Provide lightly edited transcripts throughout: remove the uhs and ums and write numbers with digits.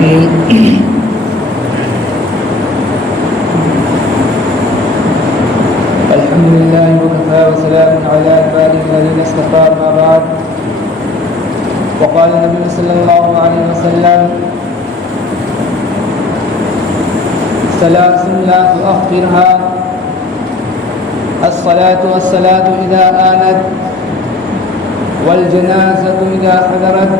الرحيم الحمد لله وكفى وسلام على عباده الذين اصطفى ما بعد وقال النبي صلى الله عليه وسلم ثلاث لا تؤخرها الصلاة والصلاة إذا آنت والجنازة إذا حضرت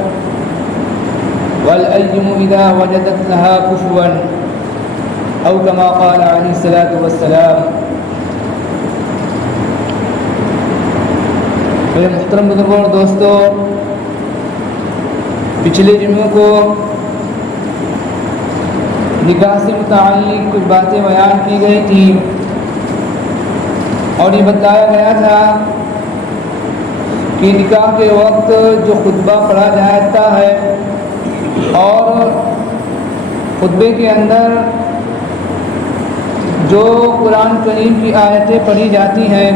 والأيم إذا وجدت لها كفوا أو كما قال عليه الصلاة والسلام. میرے محترم بزرگوں اور دوستوں، پچھلے جمعوں کو نکاح سے متعلق کچھ باتیں بیان کی گئی تھی اور یہ بتایا گیا تھا کہ نکاح کے وقت جو خطبہ پڑھا جاتا ہے اور خطبے کے اندر جو قرآن کریم کی آیتیں پڑھی جاتی ہیں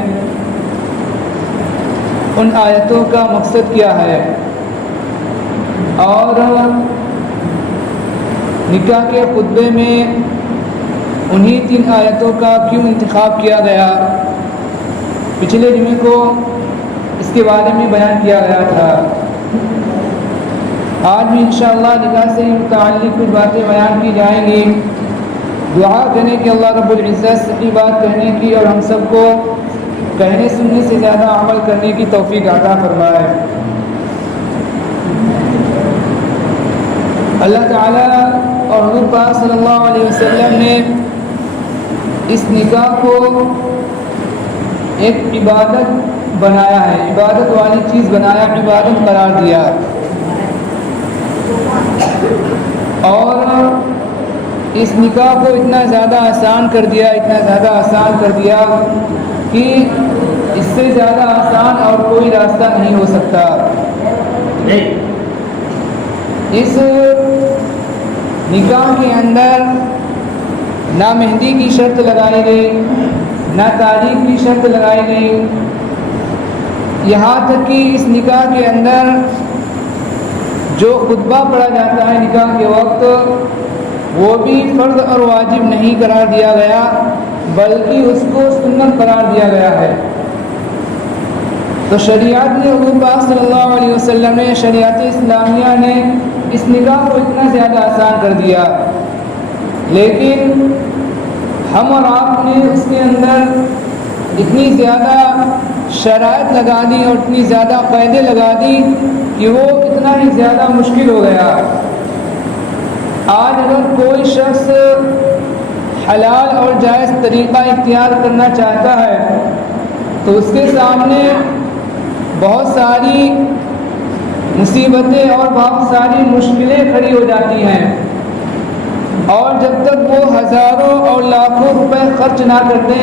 ان آیتوں کا مقصد کیا ہے اور نکاح کے خطبے میں انہی 3 آیتوں کا کیوں انتخاب کیا گیا. پچھلے جمعے کو اس کے بارے میں بیان کیا گیا تھا. آج بھی انشاءاللہ نکاح سے متعلق کچھ باتیں بیان کی جائیں گی. دعا کرنے کہ اللہ رب العزت صحیح بات کہنے کی اور ہم سب کو کہنے سننے سے زیادہ عمل کرنے کی توفیق عطا فرمائے. اللہ تعالیٰ اور حضور پاک صلی اللہ علیہ وسلم نے اس نکاح کو ایک عبادت بنایا ہے، عبادت والی چیز بنایا، عبادت قرار دیا اور اس نکاح کو اتنا زیادہ آسان کر دیا کہ اس سے زیادہ آسان اور کوئی راستہ نہیں ہو سکتا. اس نکاح کے اندر نہ مہندی کی شرط لگائی گئی، نہ تاریخ کی شرط لگائی گئی، یہاں تک کہ اس نکاح کے اندر جو خطبہ پڑھا جاتا ہے نکاح کے وقت وہ بھی فرض اور واجب نہیں قرار دیا گیا بلکہ اس کو سنت قرار دیا گیا ہے. تو شریعت نے حضور پاک صلی اللہ علیہ وسلم نے شریعت اسلامیہ نے اس نکاح کو اتنا زیادہ آسان کر دیا، لیکن ہم اور آپ نے اس کے اندر اتنی زیادہ شرائط لگا دی اور اتنی زیادہ قیدیں لگا دی کہ وہ اتنا ہی زیادہ مشکل ہو گیا. آج اگر کوئی شخص حلال اور جائز طریقہ اختیار کرنا چاہتا ہے تو اس کے سامنے بہت ساری مصیبتیں اور بہت ساری مشکلیں کھڑی ہو جاتی ہیں، اور جب تک وہ ہزاروں اور لاکھوں روپے خرچ نہ کرتے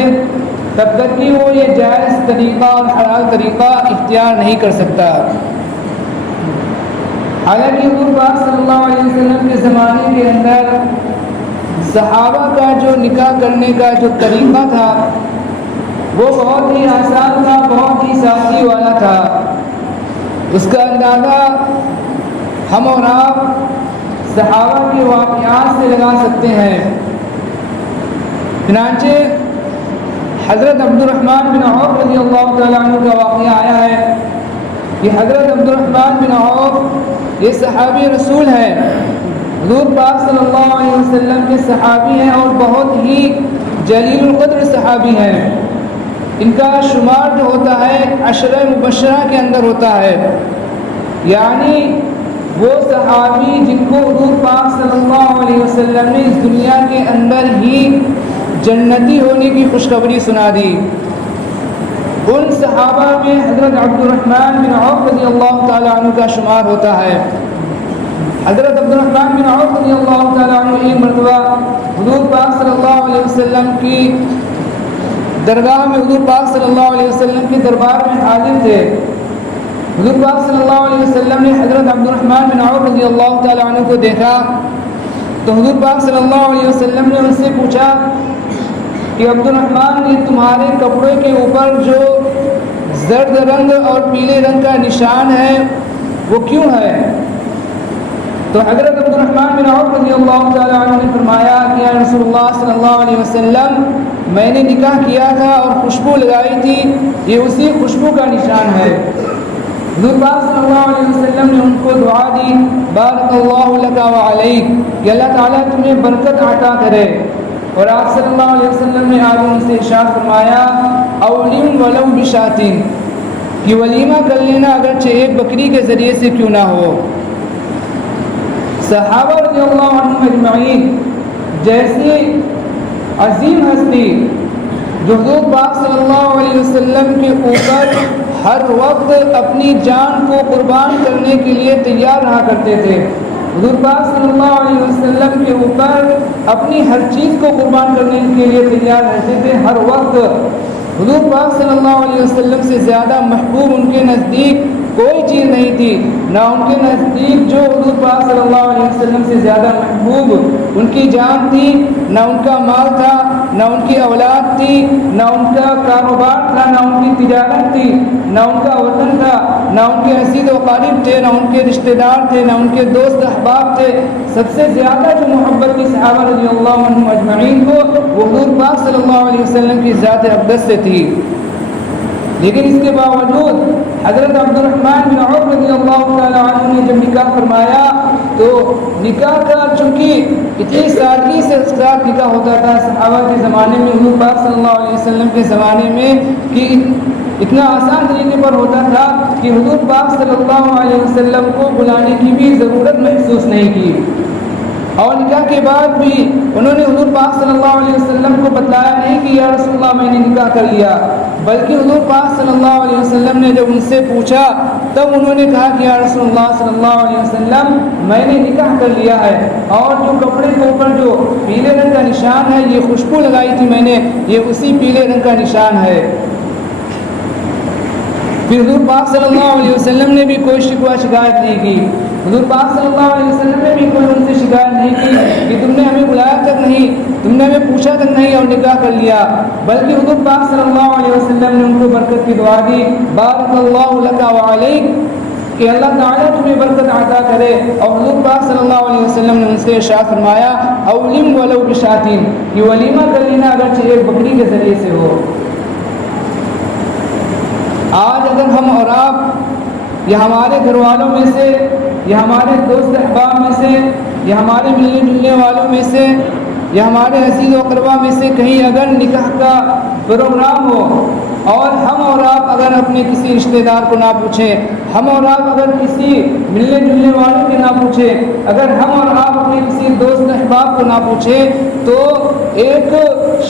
تب تک کہ وہ یہ جائز طریقہ اور حلال طریقہ اختیار نہیں کر سکتا. حالانکہ حضور پاک صلی اللہ علیہ وسلم کے زمانے کے اندر صحابہ کا جو نکاح کرنے کا جو طریقہ تھا وہ بہت ہی آسان تھا، بہت ہی سادگی والا تھا. اس کا اندازہ ہم اور آپ صحابہ کے واقعات سے لگا سکتے ہیں. چنانچہ حضرت عبد الرحمن بن عوف رضی اللہ تعالیٰ عنہ کا واقعہ آیا ہے کہ حضرت عبد الرحمن بن عوف یہ صحابی رسول ہیں، حضور پاک صلی اللہ علیہ وسلم کے صحابی ہیں اور بہت ہی جلیل القدر صحابی ہیں. ان کا شمار جو ہوتا ہے 10 مبشرہ کے اندر ہوتا ہے، یعنی وہ صحابی جن کو حضور پاک صلی اللہ علیہ وسلم نے اس دنیا کے اندر ہی جنتی ہونے کی خوشخبری سنا دی. ان صحابہ میں حضرت عبد الرحمن بن عوف رضی اللہ تعالیٰ عنہ کا شمار ہوتا ہے. حضرت عبد الرحمن بن عوف رضی اللہ تعالیٰ عنہ ایک مرتبہ حضور پاک صلی اللہ علیہ وسلم کی درگاہ میں، حضور پاک صلی اللہ علیہ وسلم کے دربار میں حاضر تھے. حضور پاک صلی اللہ علیہ وسلم نے حضرت عبد الرحمن بن عوف رضی اللہ تعالیٰ عنہ کو دیکھا تو حضور پاک صلی اللہ علیہ وسلم نے ان سے پوچھا کہ عبد الرحمن نے تمہارے کپڑے کے اوپر جو زرد رنگ اور پیلے رنگ کا نشان ہے وہ کیوں ہے؟ تو حضرت عبد الرحمن بن عوف رضی اللہ تعالیٰ عنہ نے فرمایا کہ یا رسول اللہ صلی اللہ علیہ وسلم میں نے نکاح کیا تھا اور خوشبو لگائی تھی، یہ اسی خوشبو کا نشان ہے۔ حضور پاک صلی اللہ علیہ وسلم نے ان کو دعا دی، بارک اللہ لک و علیک، کہ اللہ تعالیٰ تمہیں برکت عطا کرے۔ اور آپ صلی اللہ علیہ وسلم نے آگے ان سے ارشاد فرمایا اولم ولو بشاتین، کہ ولیمہ کر لینا اگرچہ ایک بکری کے ذریعے سے کیوں نہ ہو۔ صحابہ رضی اللہ عنہم اجمعین جیسی عظیم ہستی جو حضور پاک صلی اللہ علیہ وسلم کے اوپر ہر وقت اپنی جان کو قربان کرنے کے لیے تیار رہا کرتے تھے، حضور پاک صلی اللہ علیہ وسلم کے اوپر اپنی ہر چیز کو قربان کرنے کے لیے تیار رہتے تھے ہر وقت۔ حضور پاک صلی اللہ علیہ وسلم سے زیادہ محبوب ان کے نزدیک کوئی چیز نہیں تھی، نہ ان کے نزدیک جو حضور پاک صلی اللہ علیہ وسلم سے زیادہ محبوب ان کی جان تھی، نہ ان کا مال تھا، نہ ان کی اولاد تھی، نہ ان کا کاروبار تھا، نہ ان کی تجارت تھی، نہ ان کا وطن تھا، نہ ان کے عزیز و قریب تھے، نہ ان کے رشتہ دار تھے، نہ ان کے دوست احباب تھے۔ سب سے زیادہ جو محبت کی صحابہ رضی اللہ عنہم اجمعین کو وہ حضور پاک صلی اللہ علیہ وسلم کی ذات اقدس سے تھی۔ لیکن اس کے باوجود حضرت عبد الرحمن بن عوف رضی اللہ تعالیٰ عنہ نے جب نکاح فرمایا تو نکاح کا چونکہ اتنی سادگی سے اس کا نکاح ہوتا تھا صحابہ کے زمانے میں، حضور پاک صلی اللہ علیہ وسلم کے زمانے میں، کہ اتنا آسان طریقے پر ہوتا تھا کہ حضور پاک صلی اللہ علیہ وسلم کو بلانے کی بھی ضرورت محسوس نہیں کی، اور نکاح کے بعد بھی انہوں نے حضور پاک صلی اللہ علیہ وسلم کو بتلایا نہیں کہ یا رسول اللہ میں نے نکاح کر لیا، بلکہ حضور پاک صلی اللہ علیہ وسلم نے جب ان سے پوچھا تب انہوں نے کہا کہ یا رسول اللہ صلی اللہ علیہ وسلم میں نے نکاح کر لیا ہے، اور جو کپڑے کے اوپر جو پیلے رنگ کا نشان ہے یہ خوشبو لگائی تھی میں نے، یہ اسی پیلے رنگ کا نشان ہے۔ پھر حضور پاک صلی اللہ علیہ وسلم نے بھی کوئی شکوہ شکایت نہیں کی، حضور پاک صلی اللہ علیہ وسلم نے بھی کوئی ان سے شکایت نہیں کی کہ تم نے ہمیں بلایا تک نہیں، تم نے ہمیں پوچھا تک نہیں اور نکاح کر لیا، بلکہ حضور پاک صلی اللہ علیہ وسلم نے ان کو برکت کی دعا دی، بارک اللہ لک و علیک، کہ اللہ تعالیٰ تمہیں برکت عطا کرے۔ اور حضور پاک صلی اللہ علیہ وسلم نے ان سے ارشاد فرمایا اولم ولو بشاتین، کہ ولیمہ کر لینا اگرچہ ایک بکری کے ذریعے سے ہو۔ آج اگر ہم اور آپ یا ہمارے گھر والوں میں سے یا ہمارے دوست احباب میں سے یا ہمارے ملنے جلنے والوں میں سے یا ہمارے عزیز و اقربا میں سے کہیں اگر نکاح کا پروگرام ہو اور ہم اور آپ اگر اپنے کسی رشتہ دار کو نہ پوچھیں، ہم اور آپ اگر کسی ملنے جلنے والوں کے نہ پوچھیں، اگر ہم اور آپ اپنے کسی دوست احباب کو نہ پوچھیں تو ایک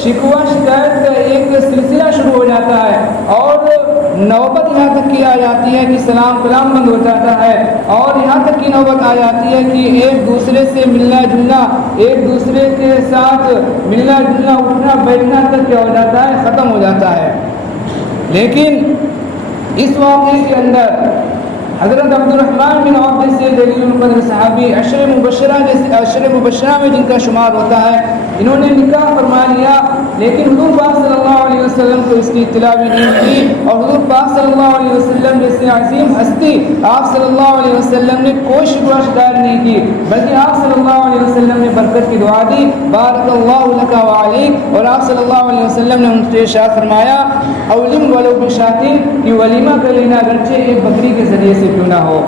شکوہ شکایت کا ایک سلسلہ شروع ہو جاتا ہے، اور نوبت یہاں تک کی آ جاتی ہے کہ سلام کلام بند ہو جاتا ہے، اور یہاں تک کی نوبت آ جاتی ہے کہ ایک دوسرے سے ملنا جلنا، ایک دوسرے کے ساتھ ملنا جلنا، اٹھنا بیٹھنا تک کیا ہو جاتا ہے، ختم ہو جاتا ہے۔ لیکن اس واقعے کے اندر حضرت عبد الرحمن بن عوف جیسے جلیل القدر صحابی عشر مبشرہ میں جن کا شمار ہوتا ہے، انہوں نے نکاح فرما لیا، لیکن حضور پاک صلی اللہ علیہ وسلم کو اس کی اطلاع بھی نہیں کی، اور حضور پاک صلی اللہ علیہ وسلم جیسے عظیم ہستی آپ صلی اللہ علیہ وسلم نے کوئی شکوہ شکایت نہیں کی، بلکہ آپ صلی اللہ علیہ وسلم نے برکت کی دعا دی، بارک اللہ لک و علیک، اور آپ صلی اللہ علیہ وسلم نے ان سے ارشاد فرمایا اولم ولو بشاتین، کہ ولیمہ کر لینا اگرچہ ایک بکری کے ذریعے سے کیوں نہ ہو۔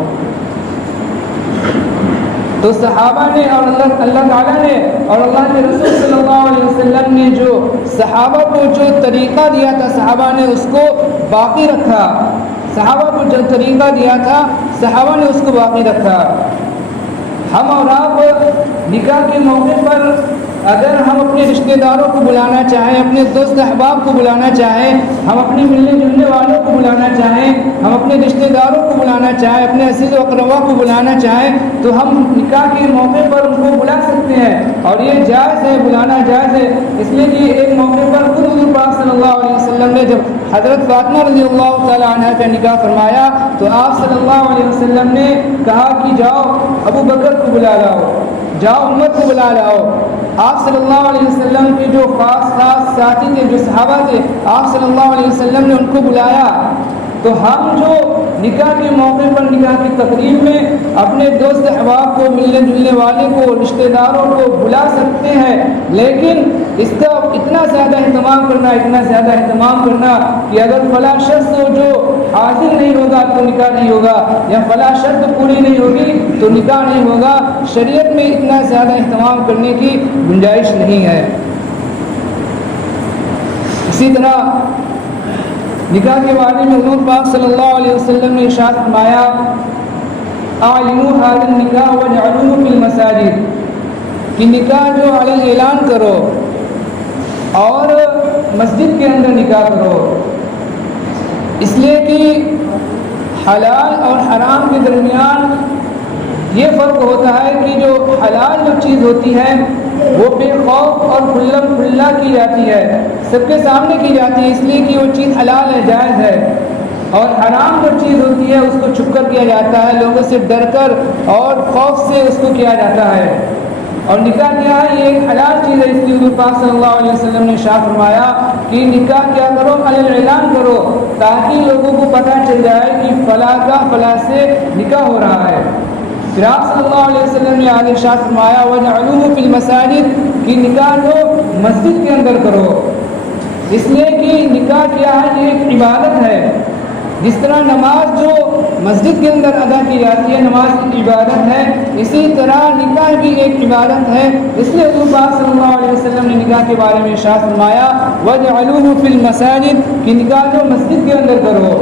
تو صحابہ نے اور اللہ تعالیٰ نے اور اللہ کے رسول صلی اللہ علیہ وسلم نے جو صحابہ کو جو طریقہ دیا تھا صحابہ نے اس کو باقی رکھا، صحابہ کو جو طریقہ دیا تھا صحابہ نے اس کو باقی رکھا۔ ہم اور آپ نکاح کے موقع پر اگر ہم اپنے رشتہ داروں کو بلانا چاہیں، اپنے دوست احباب کو بلانا چاہیں، ہم اپنے ملنے جلنے والوں کو بلانا چاہیں، ہم اپنے رشتہ داروں کو بلانا چاہیں، اپنے عزیز و اقربا کو بلانا چاہیں، تو ہم نکاح کے موقع پر ان کو بلا سکتے ہیں، اور یہ جائز ہے، بلانا جائز ہے، اس لیے کہ ایک موقع پر خود حضور پاک صلی اللہ علیہ وسلم نے جب حضرت فاطمہ رضی اللہ تعالی عنہ کا نکاح فرمایا تو آپ صلی اللہ علیہ وسلم نے کہا کہ جاؤ ابو بکر کو بلا لاؤ، جاؤ امت کو بلا لاؤ۔ آپ صلی اللہ علیہ وسلم کے جو خاص ساتھی تھے، جو صحابہ تھے، آپ صلی اللہ علیہ وسلم نے ان کو بلایا۔ تو ہم جو نکاح کے موقع پر نکاح کی تقریب میں اپنے دوست احباب کو، ملنے جلنے والے کو، رشتہ داروں کو بلا سکتے ہیں، لیکن اس کا اتنا زیادہ اہتمام کرنا کہ اگر فلاں شخص جو حاضر نہیں ہوگا تو نکاح نہیں ہوگا، یا فلاں شرط پوری نہیں ہوگی تو نکاح نہیں ہوگا، شریعت میں اتنا زیادہ اہتمام کرنے کی گنجائش نہیں ہے۔ اسی طرح نکاح کے بارے میں حضور پاک صلی اللہ علیہ وسلم نے ارشاد فرمایا، اعلنوا هذا النکاح واجعلوه في المساجد، کہ نکاح جو علن اعلان کرو اور مسجد کے اندر نکاح کرو، اس لیے کہ حلال اور حرام کے درمیان یہ فرق ہوتا ہے کہ جو حلال جو چیز ہوتی ہے وہ بے خوف اور کھلم کھلا کی جاتی ہے، سب کے سامنے کی جاتی ہے، اس لیے کہ وہ چیز حلال ہے، جائز ہے، اور حرام جو چیز ہوتی ہے اس کو چھپ کر کیا جاتا ہے، لوگوں سے ڈر کر اور خوف سے اس کو کیا جاتا ہے۔ اور نکاح کیا ہے؟ یہ ایک حلال چیز ہے، اس لیے حضور پاک صلی اللہ علیہ وسلم نے ارشاد فرمایا کہ نکاح کیا کرو، اعلان کرو، تاکہ لوگوں کو پتہ چل جائے کہ فلاں کا فلاں سے نکاح ہو رہا ہے۔ پھر آپ صلی اللہ علیہ وسلم نے آگے ارشاد فرمایا وَجْعَلُوهُ فِي الْمَسَاجِدِ، کہ نکاح کو مسجد کے اندر کرو، اس لیے کہ نکاح کیا ہے؟ یہ ایک عبادت ہے، جس طرح نماز جو مسجد کے اندر ادا کی جاتی ہے نماز کی عبادت ہے، اسی طرح نکاح بھی ایک عبادت ہے، اس لیے حضور پاک صلی اللہ علیہ وسلم نے نکاح کے بارے میں ارشاد فرمایا وَجْعَلُوهُ فِي الْمَسَاجِدِ، کہ نکاح جو مسجد کے اندر کرو۔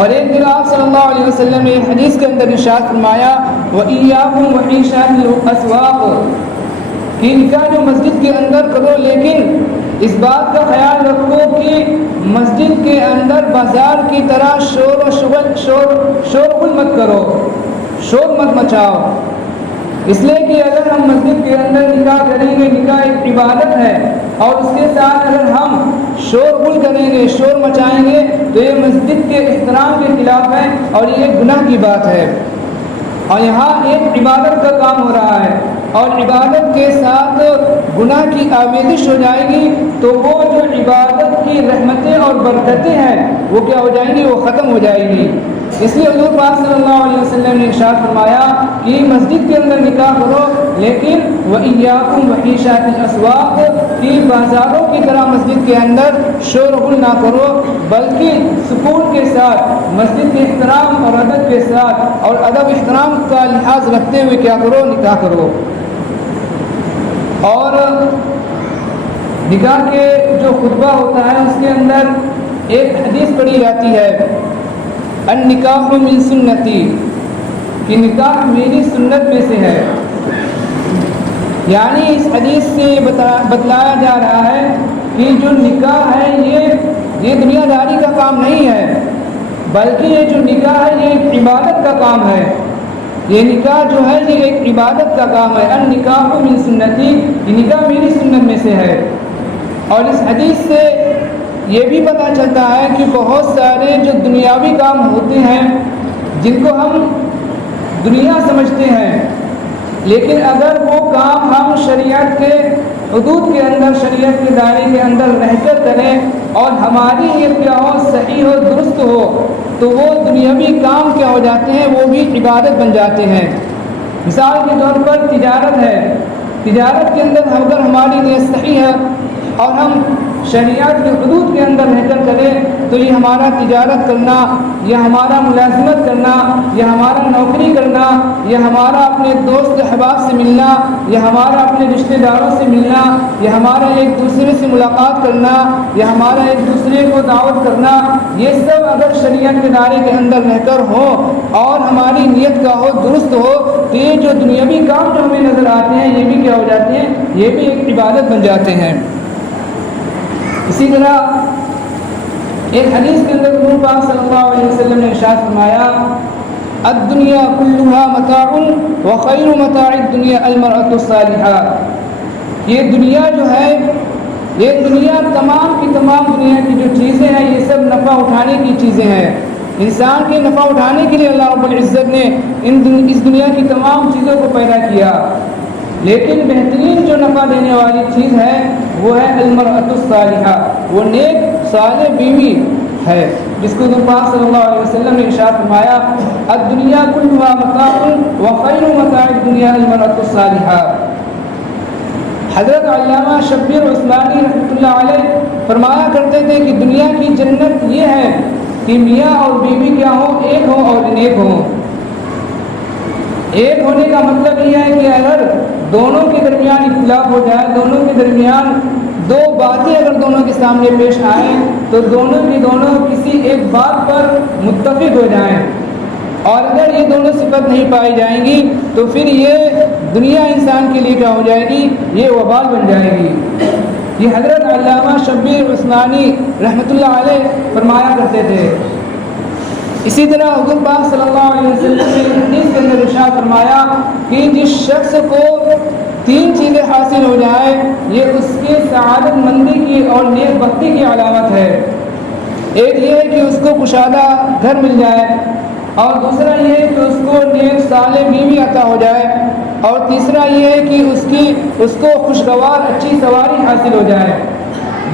اور ایک دن آپ صلی اللہ علیہ وسلم نے حدیث کے اندر ارشاد فرمایا وَإِيَّاكُمْ وَعِيشَةَ الْأَسْوَاقِ، کہ نکاح جو مسجد کے اندر کرو، لیکن اس بات کا خیال رکھو کہ مسجد کے اندر بازار کی طرح شور غل مت کرو، شور مت مچاؤ، اس لیے کہ اگر ہم مسجد کے اندر نکاح کریں گے، نکاح ایک عبادت ہے، اور اس کے ساتھ اگر ہم شور غل کریں گے، شور مچائیں گے تو یہ مسجد کے احترام کے خلاف ہے اور یہ گناہ کی بات ہے۔ اور یہاں ایک عبادت کا کام ہو رہا ہے اور عبادت کے ساتھ گناہ کی آمیزش ہو جائے گی تو وہ جو عبادت کی رحمتیں اور برکتیں ہیں وہ کیا ہو جائیں گی؟ وہ ختم ہو جائیں گی۔ اس لیے حضور پاک صلی اللہ علیہ وسلم نے ارشاد فرمایا کہ مسجد کے اندر نکاح کرو، لیکن وَإِيَّاكُمْ وَعِيشَةَ الْأَسْوَاقِ، کہ بازاروں کی طرح مسجد کے اندر شور غل نہ کرو، بلکہ سکون کے ساتھ مسجد کے احترام اور ادب کے ساتھ اور ادب احترام کا لحاظ رکھتے ہوئے کیا کرو؟ نکاح کرو۔ اور نکاح کے جو خطبہ ہوتا ہے اس کے اندر ایک حدیث پڑھی جاتی ہے النکاح من سنتی، کہ نکاح میری سنت میں سے ہے، یعنی اس حدیث سے بتلایا جا رہا ہے کہ جو نکاح ہے یہ دنیا داری کا کام نہیں ہے، بلکہ یہ جو نکاح ہے یہ ایک عبادت کا کام ہے، یہ نکاح جو ہے یہ ایک عبادت کا کام ہے۔ النکاح من سنتی، یہ نکاح میری سنت میں سے ہے۔ اور اس حدیث سے یہ بھی پتہ چلتا ہے کہ بہت سارے جو دنیاوی کام ہوتے ہیں جن کو ہم دنیا سمجھتے ہیں، لیکن اگر وہ کام ہم شریعت کے حدود کے اندر، شریعت کے دائرے کے اندر رہ کر کریں اور ہماری نیت کیا ہو؟ صحیح ہو، درست ہو، تو وہ دنیاوی کام کیا ہو جاتے ہیں؟ وہ بھی عبادت بن جاتے ہیں۔ مثال کے طور پر تجارت ہے، تجارت کے اندر اگر ہماری نیت صحیح ہے اور ہم شریعت کے حدود کے اندر رہ کر کریں تو یہ ہمارا تجارت کرنا، یا ہمارا ملازمت کرنا، یا ہمارا نوکری کرنا، یا ہمارا اپنے دوست احباب سے ملنا، یا ہمارا اپنے رشتہ داروں سے ملنا، یا ہمارا ایک دوسرے سے ملاقات کرنا، یا ہمارا ایک دوسرے کو دعوت کرنا، یہ سب اگر شریعت کے دائرے کے اندر رہ کر ہو اور ہماری نیت کا ہو، درست ہو، تو یہ جو دنیاوی کام جو ہمیں نظر آتے ہیں یہ بھی کیا ہو جاتے ہیں؟ یہ بھی ایک عبادت بن جاتے ہیں۔ اسی طرح ایک حدیث کے اندر حضور پاک صلی اللہ علیہ وسلم نے ارشاد فرمایا الدنیا کلھا متاع وخیر متاع الدنیا المرأة الصالحہ، یہ دنیا جو ہے، یہ دنیا تمام کی تمام دنیا کی جو چیزیں ہیں یہ سب نفع اٹھانے کی چیزیں ہیں، انسان کے نفع اٹھانے کے لیے اللہ رب العزت نے اس دنیا کی تمام چیزوں کو پیدا کیا، لیکن بہترین جو نفع دینے والی چیز ہے وہ ہے المرأة الصالحہ، وہ نیک صالح بیوی ہے۔ جس کو حضور پاک صلی اللہ علیہ وسلم نے ارشاد فرمایا الدنیا کلها متاع وخیر متاع الدنیا المرأة الصالحہ۔ حضرت علامہ شبیر عثمانی رحمۃ اللہ علیہ فرمایا کرتے تھے کہ دنیا کی جنت یہ ہے کہ میاں اور بیوی کیا ہوں، ایک ہوں اور نیک ہوں۔ ایک ہونے کا مطلب یہ ہے کہ اگر دونوں کے درمیان اختلاف ہو جائے، دونوں کے درمیان دو باتیں اگر دونوں کے سامنے پیش آئیں تو دونوں کی دونوں کسی ایک بات پر متفق ہو جائیں، اور اگر یہ دونوں صفت نہیں پائی جائیں گی تو پھر یہ دنیا انسان کے لیے کیا ہو جائے گی، یہ وبال بن جائے گی۔ یہ حضرت علامہ شبیر عثمانی رحمۃ اللہ علیہ فرمایا کرتے تھے۔ اسی طرح حضور پاک صلی اللہ علیہ وسلم نے حدیث کے اندر ارشاد فرمایا کہ جس شخص کو تین چیزیں حاصل ہو جائے یہ اس کے سعادت مندی کی اور نیک بختی کی علامت ہے۔ ایک یہ ہے کہ اس کو کشادہ گھر مل جائے، اور دوسرا یہ ہے کہ اس کو نیک صالح بیوی عطا ہو جائے، اور تیسرا یہ ہے کہ اس کو خوشگوار اچھی سواری حاصل ہو جائے۔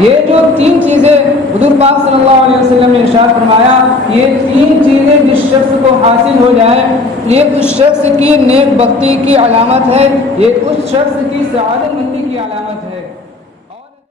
یہ جو تین چیزیں حضور پاک صلی اللہ علیہ وسلم نے ارشاد فرمایا، یہ تین چیزیں جس شخص کو حاصل ہو جائے یہ اس شخص کی نیک بختی کی علامت ہے، یہ اس شخص کی سعادت مندی کی علامت ہے۔